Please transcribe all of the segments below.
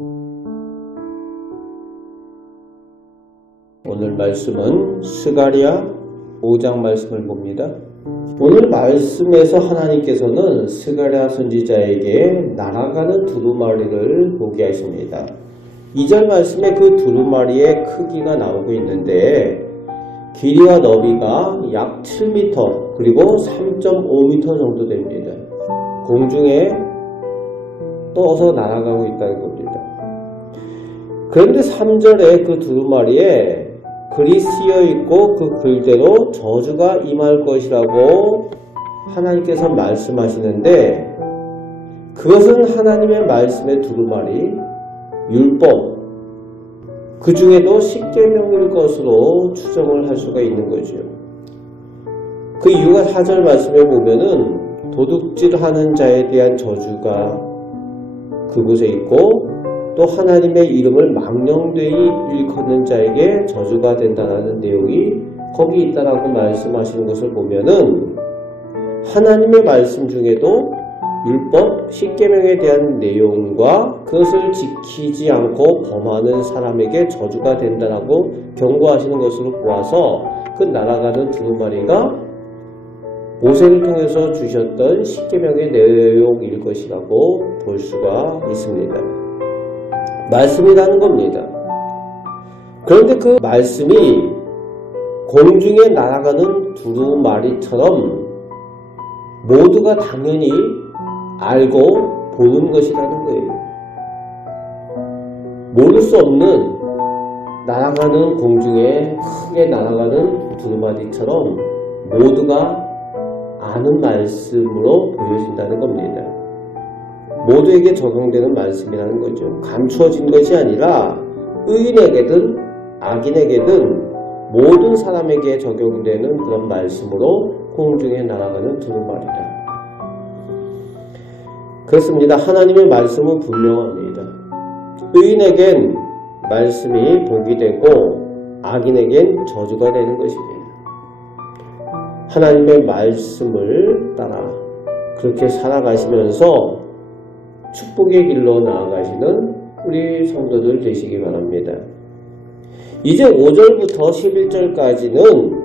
오늘 말씀은 스가랴 5장 말씀을 봅니다. 오늘 말씀에서 하나님께서는 스가랴 선지자에게 날아가는 두루마리를 보게 하십니다. 2절 말씀에 그 두루마리의 크기가 나오고 있는데 길이와 너비가 약 7m 그리고 3.5m 정도 됩니다. 공중에 떠서 날아가고 있다는 겁니다. 그런데 3절에 그 두루마리에 글이 쓰여 있고 그 글대로 저주가 임할 것이라고 하나님께서 말씀하시는데 그것은 하나님의 말씀의 두루마리, 율법, 그 중에도 십계명일 것으로 추정을 할 수가 있는 거죠. 그 이유가 4절 말씀에 보면은 도둑질하는 자에 대한 저주가 그곳에 있고 또 하나님의 이름을 망령되이 일컫는 자에게 저주가 된다는 내용이 거기 있다라고 말씀하시는 것을 보면은 하나님의 말씀 중에도 율법, 십계명에 대한 내용과 그것을 지키지 않고 범하는 사람에게 저주가 된다라고 경고하시는 것으로 보아서 그 날아가는 두루마리가 모세를 통해서 주셨던 십계명의 내용일 것이라고 볼 수가 있습니다. 말씀이라는 겁니다. 그런데 그 말씀이 공중에 날아가는 두루마리처럼 모두가 당연히 알고 보는 것이라는 거예요. 모를 수 없는 날아가는 공중에 크게 날아가는 두루마리처럼 모두가 아는 말씀으로 보여진다는 겁니다. 모두에게 적용되는 말씀이라는 거죠. 감추어진 것이 아니라 의인에게든 악인에게든 모든 사람에게 적용되는 그런 말씀으로 공중에 날아가는 두루마리다. 그렇습니다. 하나님의 말씀은 분명합니다. 의인에겐 말씀이 복이 되고 악인에겐 저주가 되는 것입니다. 하나님의 말씀을 따라 그렇게 살아가시면서 축복의 길로 나아가시는 우리 성도들 되시기 바랍니다. 이제 5절부터 11절까지는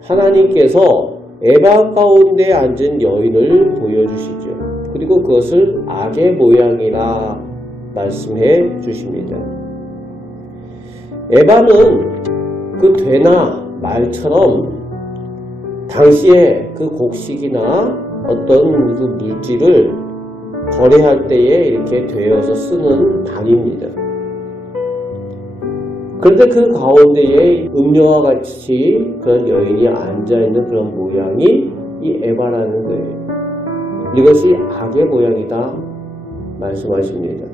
하나님께서 에바 가운데 앉은 여인을 보여주시죠. 그리고 그것을 악의 모양이라 말씀해 주십니다. 에바는 그 되나 말처럼 당시에 그 곡식이나 어떤 그 물질을 거래할 때에 이렇게 되어서 쓰는 단입니다. 그런데 그 가운데에 음녀와 같이 그런 여인이 앉아있는 그런 모양이 이 에바라는 거예요. 이것이 악의 모양이다 말씀하십니다.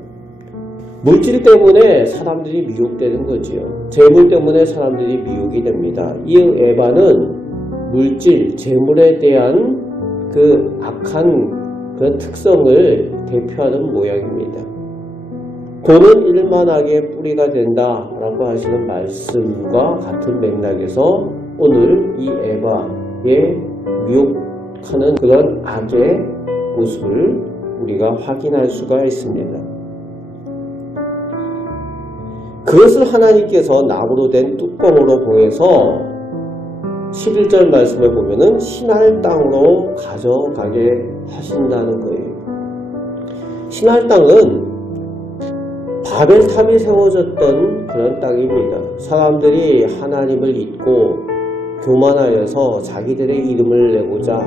물질 때문에 사람들이 미혹되는 거지요. 재물 때문에 사람들이 미혹이 됩니다. 이 에바는 물질, 재물에 대한 그 악한 그런 특성을 대표하는 모양입니다. 돈은 일만하게 뿌리가 된다라고 하시는 말씀과 같은 맥락에서 오늘 이 에바의 미혹하는 그런 악의 모습을 우리가 확인할 수가 있습니다. 그것을 하나님께서 나무로 된 뚜껑으로 봉해서 11절 말씀에 보면은 신할 땅으로 가져가게 하신다는 거예요. 신할 땅은 바벨탑이 세워졌던 그런 땅입니다. 사람들이 하나님을 잊고 교만하여서 자기들의 이름을 내고자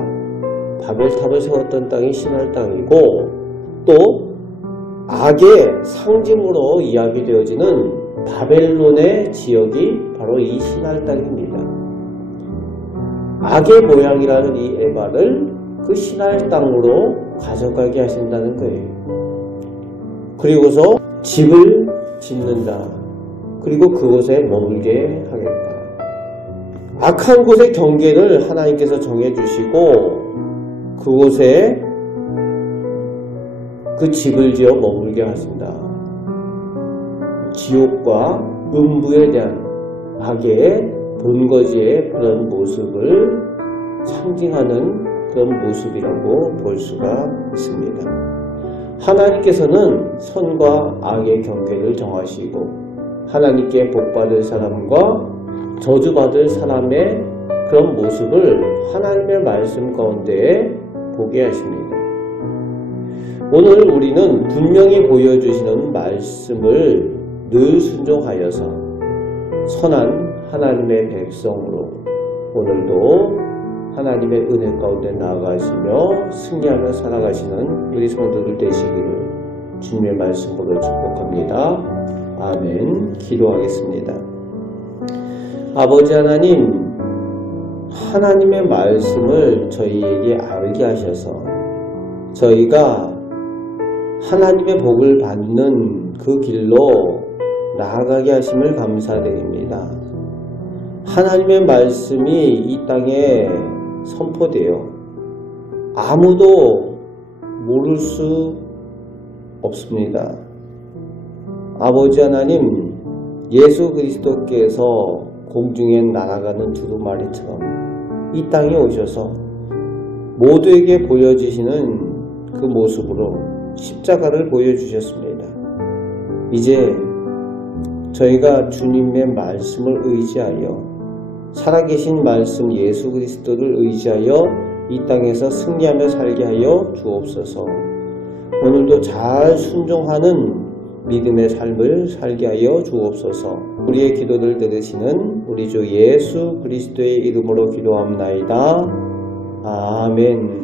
바벨탑을 세웠던 땅이 신할 땅이고 또 악의 상징으로 이야기되어지는 바벨론의 지역이 바로 이 신할 땅입니다. 악의 모양이라는 이 에바를 그 신할 땅으로 가져가게 하신다는 거예요. 그리고서 집을 짓는다. 그리고 그곳에 머물게 하겠다. 악한 곳의 경계를 하나님께서 정해주시고 그곳에 그 집을 지어 머물게 하신다. 지옥과 음부에 대한 악의 본거지의 그런 모습을 상징하는 그런 모습이라고 볼 수가 있습니다. 하나님께서는 선과 악의 경계를 정하시고 하나님께 복받을 사람과 저주받을 사람의 그런 모습을 하나님의 말씀 가운데에 보게 하십니다. 오늘 우리는 분명히 보여주시는 말씀을 늘 순종하여서 선한 하나님의 백성으로 오늘도 하나님의 은혜 가운데 나아가시며 승리하며 살아가시는 우리 성도들 되시기를 주님의 말씀으로 축복합니다. 아멘. 기도하겠습니다. 아버지 하나님, 하나님의 말씀을 저희에게 알게 하셔서 저희가 하나님의 복을 받는 그 길로 나아가게 하심을 감사드립니다. 하나님의 말씀이 이 땅에 선포되어 아무도 모를 수 없습니다. 아버지 하나님, 예수 그리스도께서 공중에 날아가는 두루마리처럼 이 땅에 오셔서 모두에게 보여주시는 그 모습으로 십자가를 보여주셨습니다. 이제 저희가 주님의 말씀을 의지하여 살아계신 말씀 예수 그리스도를 의지하여 이 땅에서 승리하며 살게 하여 주옵소서. 오늘도 잘 순종하는 믿음의 삶을 살게 하여 주옵소서. 우리의 기도를 들으시는 우리 주 예수 그리스도의 이름으로 기도합나이다. 아멘.